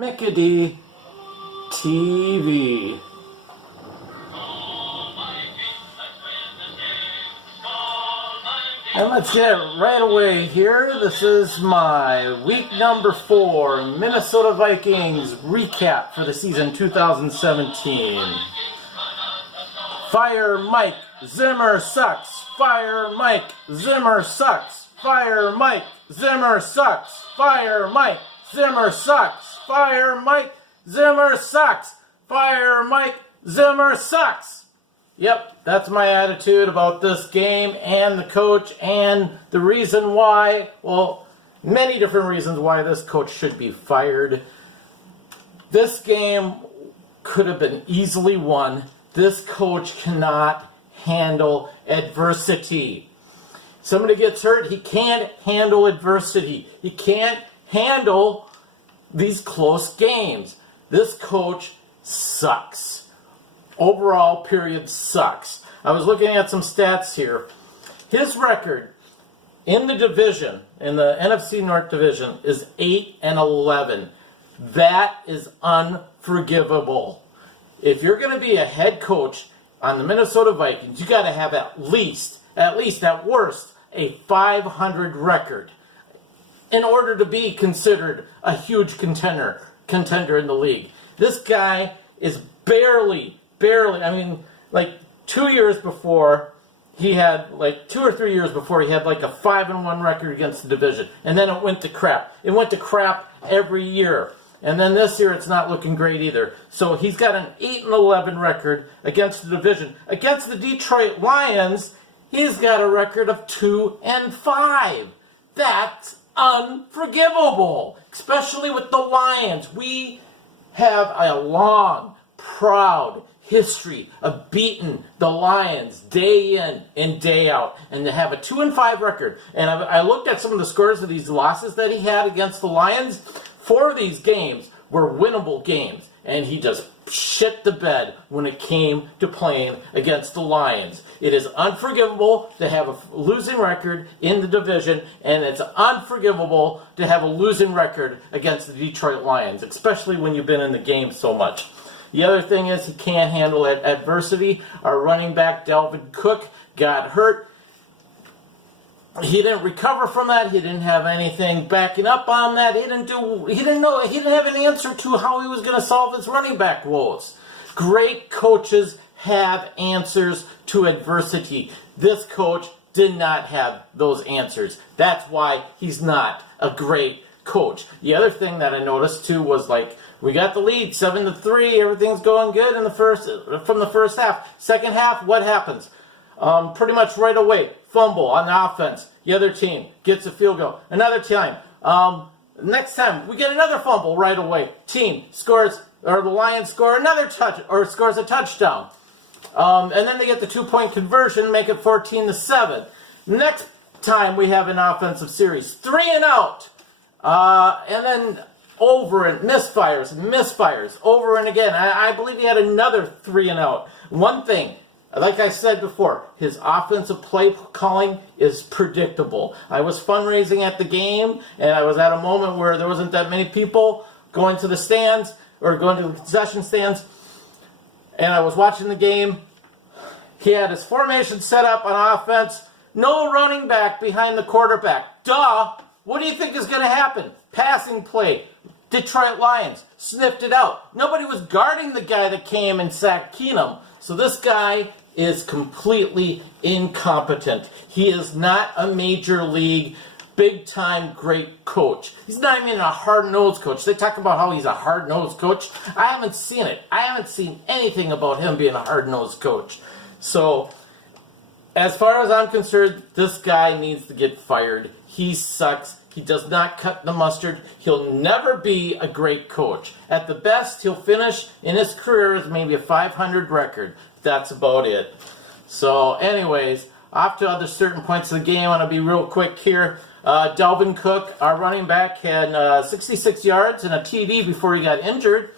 Mickey TV. And let's get right away here. This is my week number 4 Minnesota Vikings recap for the season 2017. Fire Mike, Zimmer sucks. Fire Mike, Zimmer sucks. Fire Mike, Zimmer sucks. Fire Mike, Zimmer sucks. Fire Mike, Zimmer sucks. Fire Mike, Zimmer sucks. Yep, that's my attitude about this game and the coach and the reason why, well, many different reasons why this coach should be fired. This game could have been easily won. This coach cannot handle adversity. Somebody gets hurt, he can't handle adversity. He can't handle these close games. This coach sucks. Overall, period, sucks. I was looking at some stats here. His record in the division, in the NFC North division, is 8-11. That is unforgivable. If you're going to be a head coach on the Minnesota Vikings, you got to have at least at worst, a 500 record in order to be considered a huge contender in the league. This guy is barely, I mean, like 2 years before, he had like 2 or 3 years before, he had like a 5-1 record against the division. And then it went to crap. It went to crap every year. And then this year, it's not looking great either. So he's got an 8-11 record against the division. Against the Detroit Lions, he's got a record of 2-5. That's unforgivable, especially with the Lions. We have a long, proud history of beating the Lions day in and day out, and to have a 2-5 record. And I looked at some of the scores of these losses that he had against the Lions. 4 of these games were winnable games, and he just shit the bed when it came to playing against the Lions. It is unforgivable to have a losing record in the division, and it's unforgivable to have a losing record against the Detroit Lions, especially when you've been in the game so much. The other thing is he can't handle adversity. Our running back, Dalvin Cook, got hurt. He didn't recover from that. He didn't have anything backing up on that. He didn't have an answer to how he was going to solve his running back woes. Great coaches have answers to adversity. This coach did not have those answers. That's why he's not a great coach. The other thing that I noticed too was, like, we got the lead 7-3. Everything's going good from the first half. Second half, what happens? Pretty much right away, fumble on the offense. The other team gets a field goal. Another time. Next time, we get another fumble right away. Team scores, or the Lions score another scores a touchdown. And then they get the 2-point conversion, make it 14-7. Next time we have an offensive series, 3 and out. And then over and misfires, over and again. I believe he had another 3 and out. One thing, like I said before, his offensive play calling is predictable. I was fundraising at the game, and I was at a moment where there wasn't that many people going to the stands, or going to the concession stands, and I was watching the game. He had his formation set up on offense, no running back behind the quarterback. Duh! What do you think is going to happen? Passing play. Detroit Lions sniffed it out. Nobody was guarding the guy that came and sacked Keenum. So this guy is completely incompetent. He is not a major league, big-time great coach. He's not even a hard-nosed coach. They talk about how he's a hard-nosed coach. I haven't seen it. I haven't seen anything about him being a hard-nosed coach. So, as far as I'm concerned, this guy needs to get fired. He sucks. He does not cut the mustard. He'll never be a great coach. At the best, he'll finish in his career as maybe a 500 record. That's about it. So, anyways, off to other certain points of the game. I want to be real quick here. Dalvin Cook, our running back, had 66 yards and a TD before he got injured.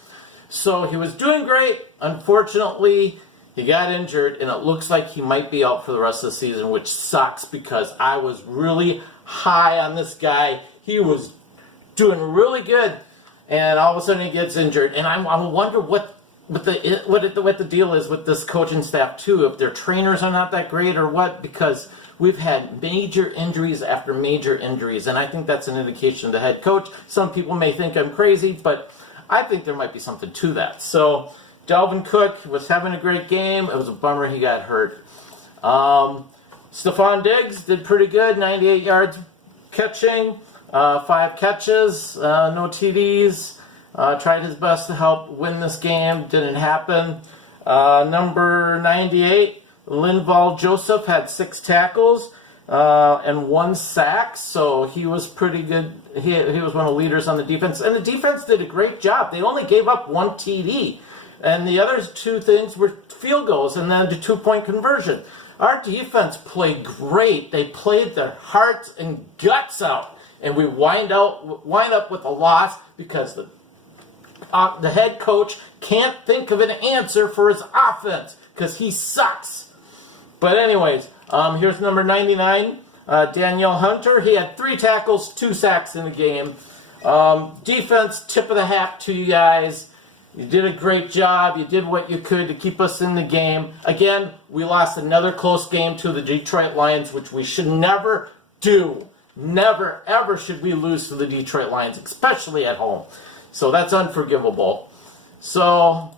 So he was doing great. Unfortunately, he got injured, and it looks like he might be out for the rest of the season, which sucks because I was really high on this guy. He was doing really good and all of a sudden he gets injured. And I wonder what the deal is with this coaching staff too. If their trainers are not that great or what, because we've had major injuries after major injuries, and I think that's an indication of the head coach. Some people may think I'm crazy, but I think there might be something to that. So Dalvin Cook was having a great game. It was a bummer he got hurt. Stephon Diggs did pretty good, 98 yards catching, 5 catches, no TDs. Tried his best to help win this game. Didn't happen. Number 98, Linval Joseph, had 6 tackles and 1 sack, so he was pretty good. He was one of the leaders on the defense, and the defense did a great job. They only gave up 1 TD, and the other 2 things were field goals and then the 2-point conversion. Our defense played great. They played their hearts and guts out, and we wind up with a loss because the head coach can't think of an answer for his offense because he sucks. But anyways, here's number 99, Danielle Hunter. He had 3 tackles, 2 sacks in the game. Defense, tip of the hat to you guys. You did a great job. You did what you could to keep us in the game. Again, we lost another close game to the Detroit Lions, which we should never do. Never, ever should we lose to the Detroit Lions, especially at home. So that's unforgivable. So,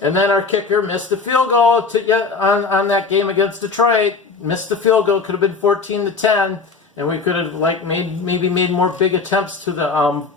and then our kicker missed a field goal on that game against Detroit. Missed the field goal. Could have been 14-10, and we could have maybe made more big attempts to the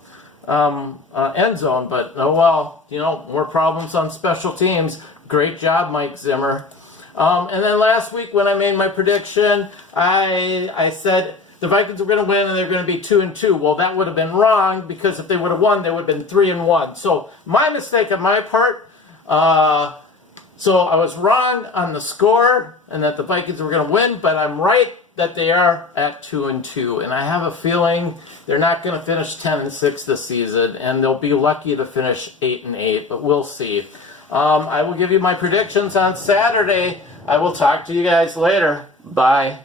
end zone. But oh well, more problems on special teams. Great job, Mike Zimmer. And then last week when I made my prediction, I said the Vikings were going to win and they're going to be 2-2. Well, that would have been wrong because if they would have won, they would have been 3-1. So my mistake on my part. So I was wrong on the score and that the Vikings were going to win, but I'm right that they are at 2-2. And I have a feeling they're not going to finish 10-6 this season, and they'll be lucky to finish 8-8. But we'll see. I will give you my predictions on Saturday. I will talk to you guys later. Bye.